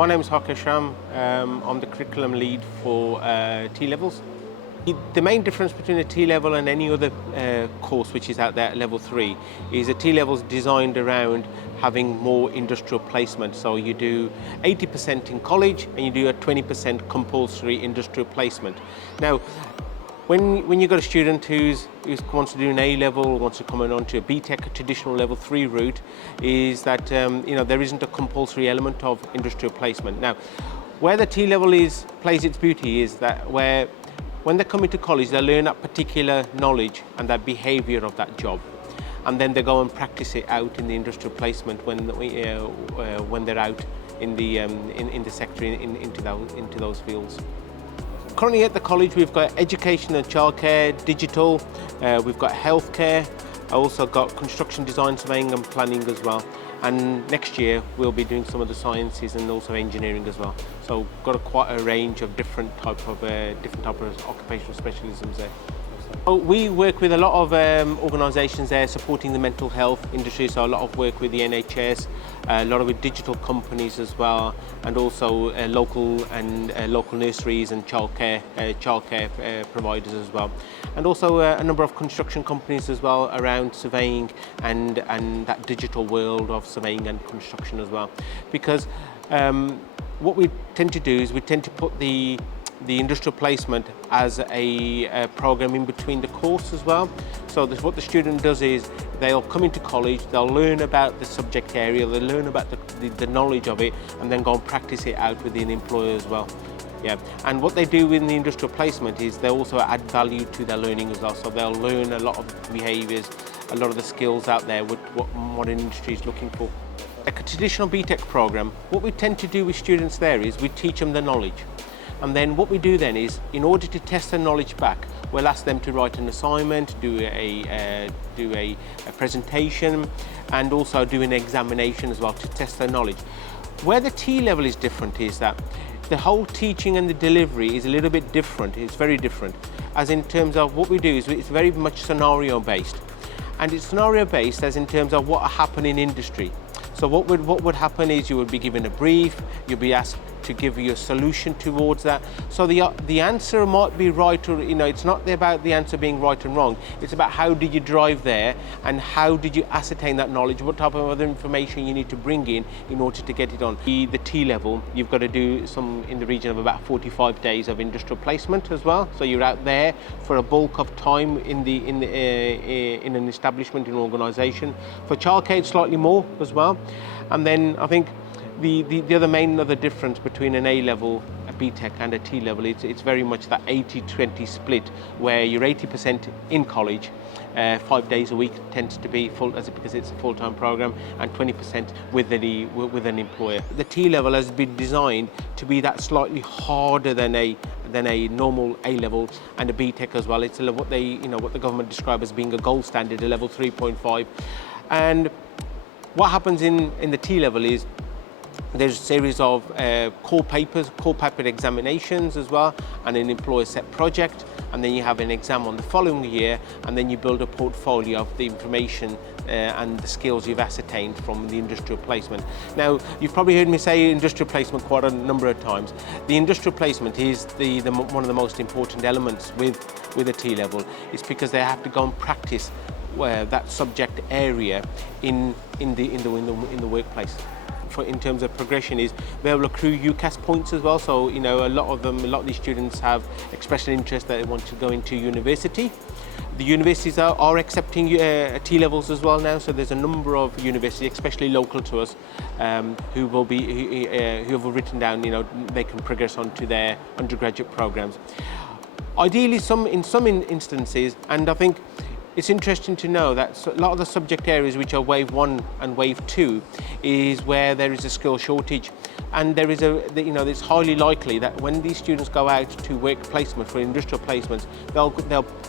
My name is Harkesh. I'm the curriculum lead for T-levels. The main difference between a T-level and any other course which is out there at level 3 is a T-level is designed around having more industrial placement. So you do 80% in college and you do a 20% compulsory industrial placement. Now, when you've got a student who wants to do an A-level, wants to come on to a BTEC, a traditional level 3 route, is that there isn't a compulsory element of industrial placement. Now, where the T-level plays its beauty is that when they come into college, they learn that particular knowledge and that behaviour of that job, and then they go and practice it out in the industrial placement when they're out in the sector into those fields. Currently at the college we've got education and childcare, digital, we've got healthcare, I also got construction design, surveying and planning as well. And next year we'll be doing some of the sciences and also engineering as well. So got quite a range of different type of occupational specialisms there. We work with a lot of organisations there supporting the mental health industry, so a lot of work with the NHS, a lot of with digital companies as well, and also local nurseries and childcare providers as well, and also a number of construction companies as well around surveying and that digital world of surveying and construction as well. Because what we tend to do is we tend to put the industrial placement as a program in between the course as well. So what the student does is they'll come into college, they'll learn about the subject area, they'll learn about the knowledge of it, and then go and practice it out with the employer as well. Yeah, and what they do in the industrial placement is they also add value to their learning as well. So they'll learn a lot of behaviours, a lot of the skills out there with what modern industry is looking for. Like a traditional BTEC program, what we tend to do with students there is we teach them the knowledge. And then what we do then is, in order to test their knowledge back, we'll ask them to write an assignment, do a presentation, and also do an examination as well to test their knowledge. Where the T-level is different is that the whole teaching and the delivery is a little bit different. It's very different, as in terms of what we do is it's very much scenario based, and it's scenario based as in terms of what happen in industry. So what would happen is you would be given a brief, you'll be asked to give you a solution towards that. So the answer might be right, or it's not about the answer being right and wrong. It's about how did you drive there and how did you ascertain that knowledge, what type of other information you need to bring in order to get it on. The T-level, you've got to do some in the region of about 45 days of industrial placement as well. So you're out there for a bulk of time in an establishment, in an organisation. For childcare, it's slightly more as well. And then I think the other difference between an A-level, a BTEC and a T-level, it's very much that 80-20 split, where you're 80% in college, 5 days a week tends to be full, because it's a full-time program, and 20% with an employer. The T-level has been designed to be that slightly harder than a normal A-level and a BTEC as well. It's what the government describe as being a gold standard, a level 3.5. And what happens in the T-level is there's a series of core paper examinations as well, and an employer set project, and then you have an exam on the following year, and then you build a portfolio of the information and the skills you've ascertained from the industrial placement. Now, you've probably heard me say industrial placement quite a number of times. The industrial placement is one of the most important elements with a T-level. It's because they have to go and practice that subject area in the workplace. In terms of progression is they will accrue UCAS points as well. So a lot of these students have expressed an interest that they want to go into university. The universities are accepting T-levels as well now. So there's a number of universities, especially local to us, who have written down they can progress on to their undergraduate programs. Ideally, in some instances, and I think it's interesting to know that a lot of the subject areas which are Wave 1 and Wave 2 is where there is a skill shortage, and it's highly likely that when these students go out to work placement for industrial placements,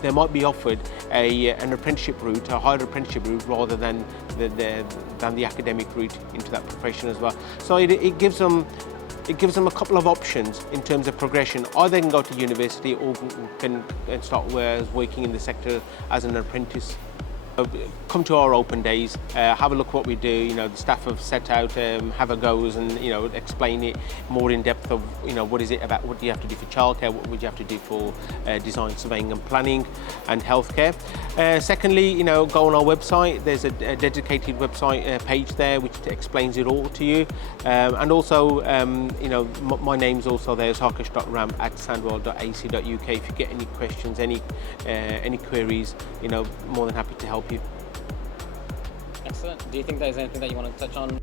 they might be offered an apprenticeship route, a higher apprenticeship route, rather than the academic route into that profession as well. So it gives them a couple of options in terms of progression. Either they can go to university or can start working in the sector as an apprentice. Come to our open days, have a look what we do. You know, the staff have set out, have a goes, and explain it more in depth of what is it about, what do you have to do for childcare, what would you have to do for design, surveying, and planning, and healthcare. Secondly, go on our website. There's a dedicated website page there which explains it all to you, and also my name's also there. It's harkesh.ram@sandwell.ac.uk. If you get any questions, any queries, more than happy to help you. Excellent. Do you think there's anything that you want to touch on